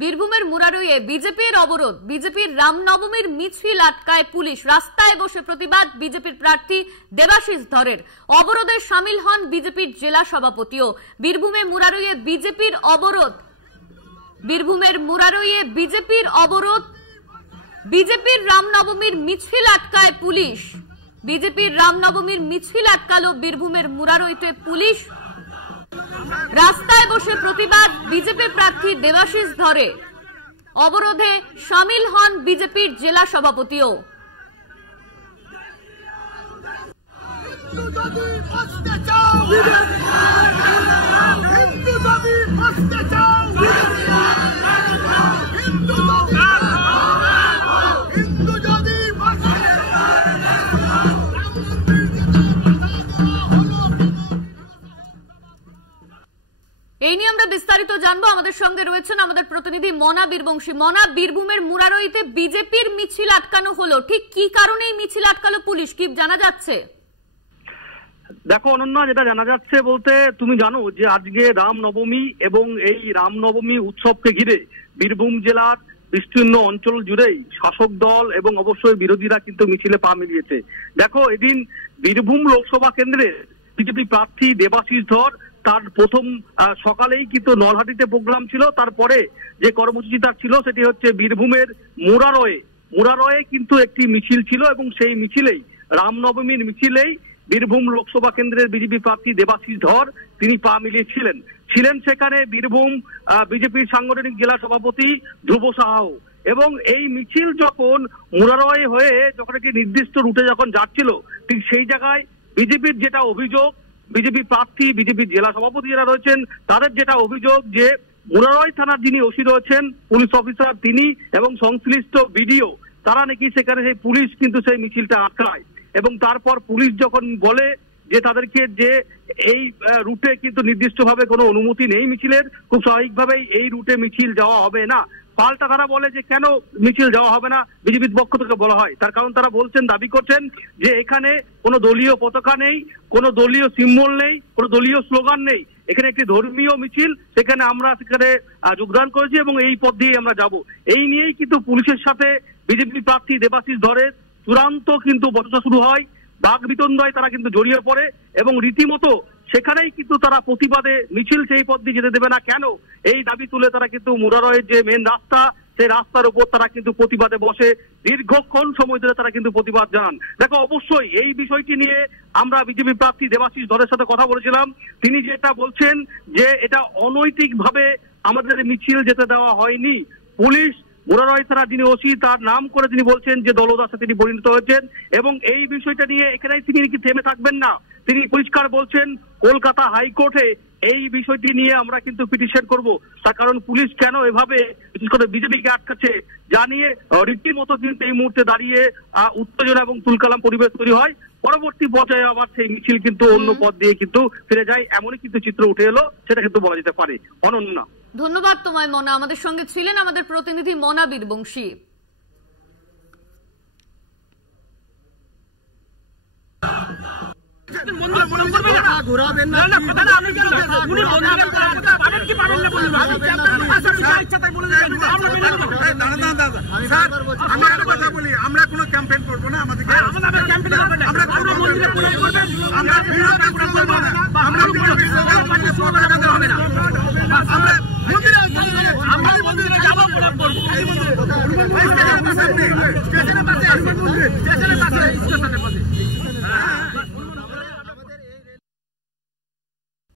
বীরভূমের মুরারইয়ে বিজেপির অবরোধ, বিজেপির রামনবমীর মিছিল আটকায় পুলিশ। রাস্তায় বসে প্রতিবাদ বিজেপির প্রার্থী দেবাশিস ধরের। অবরোধে শামিল হন বিজেপির জেলা সভাপতিও। বীরভূমে মুরারইয়ে বিজেপির অবরোধ, বীরভূমের মুরারইয়ে বিজেপির অবরোধ, বিজেপির রামনবমীর মিছিল আটকায় পুলিশ। বিজেপির রামনবমীর মিছিল আটকালো বীরভূমের মুরারইতে পুলিশ। রাস্তায় বসে প্রতিবাদ বিজেপি প্রার্থী দেবাশিস ধরে। অবরোধে শামিল হন বিজেপির জেলা সভাপতিও। এই নিয়ে আমরা বিস্তারিত জানবো। আমাদের সঙ্গে রয়েছেন আমাদের প্রতিনিধি মনা বীরবংশী। মনা, বীরভূমের মুরারইতে বিজেপির মিছিল আটকানো হলো, ঠিক কি কারণে এই মিছিল আটকালো পুলিশ, কি জানা যাচ্ছে? দেখো অনন্যা, যেটা জানা যাচ্ছে বলতে তুমি জানো যে আজকে রামনবমী এবং এই রামনবমী উৎসবকে ঘিরে বীরভূম জেলার বিস্তীর্ণ অঞ্চল জুড়েই শাসক দল এবং অবশ্যই বিরোধীরা কিন্তু মিছিলে পা মিলিয়েছে। দেখো এদিন বীরভূম লোকসভা কেন্দ্রের বিজেপি প্রার্থী দেবাশিস ধর তার প্রথম সকালেই কিন্তু নলহাটিতে প্রোগ্রাম ছিল। তারপরে যে কর্মসূচি তার ছিল সেটি হচ্ছে বীরভূমের মুরারয়ে কিন্তু একটি মিছিল ছিল এবং সেই মিছিলেই রামনবমীর মিছিলেই বীরভূম লোকসভা কেন্দ্রের বিজেপি প্রার্থী দেবাশিস ধর তিনি পা মিলিয়েছিলেন। সেখানে বীরভূম বিজেপির সাংগঠনিক জেলা সভাপতি ধ্রুব সাহাও। এবং এই মিছিল যখন মুরারয়ে হয়ে যখন একটি নির্দিষ্ট রুটে যখন যাচ্ছিল, ঠিক সেই জায়গায় বিজেপির যেটা অভিযোগ, বিজেপি প্রার্থী বিজেপির জেলা সভাপতি যারা রয়েছেন তাদের যেটা অভিযোগ যে মুরারই থানার যিনি ওসি রয়েছেন পুলিশ অফিসার তিনি এবং সংশ্লিষ্ট বিডিও তারা নাকি সেখানে সেই পুলিশ কিন্তু সেই মিছিলটা আটকায়। এবং তারপর পুলিশ যখন বলে যে তাদেরকে যে এই রুটে কিন্তু নির্দিষ্টভাবে কোনো অনুমতি নেই মিছিলের, খুব স্বাভাবিকভাবেই এই রুটে মিছিল যাওয়া হবে না। পাল্টা তারা বলে যে কেন মিছিল যাওয়া হবে না, বিজেপির পক্ষ থেকে বলা হয়। তার কারণ তারা বলছেন, দাবি করছেন যে এখানে কোনো দলীয় পতাকা নেই, কোনো দলীয় সিম্বল নেই, কোনো দলীয় স্লোগান নেই। এখানে একটি ধর্মীয় মিছিল, সেখানে আমরা সেখানে যোগদান করেছি এবং এই পথ দিয়ে আমরা যাব। এই নিয়েই কিন্তু পুলিশের সাথে বিজেপি প্রার্থী দেবাশিস ধরের চূড়ান্ত কিন্তু বচসা শুরু হয়, বাক বিতণ্ডায় তারা কিন্তু জড়িয়ে পড়ে এবং রীতিমতো সেখানেই কিন্তু তারা প্রতিবাদে মিছিল সেই পথ দিয়ে যেতে দেবে না কেন এই দাবি তুলে তারা কিন্তু মুরারয়ের যে মেন রাস্তা সেই রাস্তার উপর তারা কিন্তু প্রতিবাদে বসে দীর্ঘক্ষণ সময় ধরে তারা কিন্তু প্রতিবাদ জানান। দেখো অবশ্যই এই বিষয়টি নিয়ে আমরা বিজেপি প্রার্থী দেবাশিস ধরের সাথে কথা বলেছিলাম। তিনি যেটা বলছেন যে এটা অনৈতিকভাবে আমাদের মিছিল যেতে দেওয়া হয়নি। পুলিশ মুরারই থানা যিনি ওসি তার নাম করে তিনি বলছেন যে দলদাসে তিনি পরিণত হয়েছেন এবং এই বিষয়টা নিয়ে এখানেই তিনি কি থেমে থাকবেন না। তিনি পরিষ্কার বলছেন কলকাতা হাইকোর্টে এই বিষয়টি নিয়ে আমরা কিন্তু পিটিশন করব। তার কারণ পুলিশ কেন এভাবে বিশেষ করে বিজেপিকে আটকাচ্ছে জানিয়ে রীতিমতো কিন্তু এই মুহূর্তে দাঁড়িয়ে উত্তেজনা এবং তুলকালাম পরিবেশ তৈরি হয়। পরবর্তী পর্যায়ে আবার সেই মিছিল কিন্তু অন্য পথ দিয়ে কিন্তু ফিরে যায়, এমনই কিন্তু চিত্র উঠে এলো, সেটা কিন্তু বলা যেতে পারে। অনন্যা, ধন্যবাদ তোমায় মনা। আমাদের সঙ্গে ছিলেন আমাদের প্রতিনিধি মনা বীরবংশী। আমরা কোনো ক্যাম্পেইন করবো না, আমাদের আমরা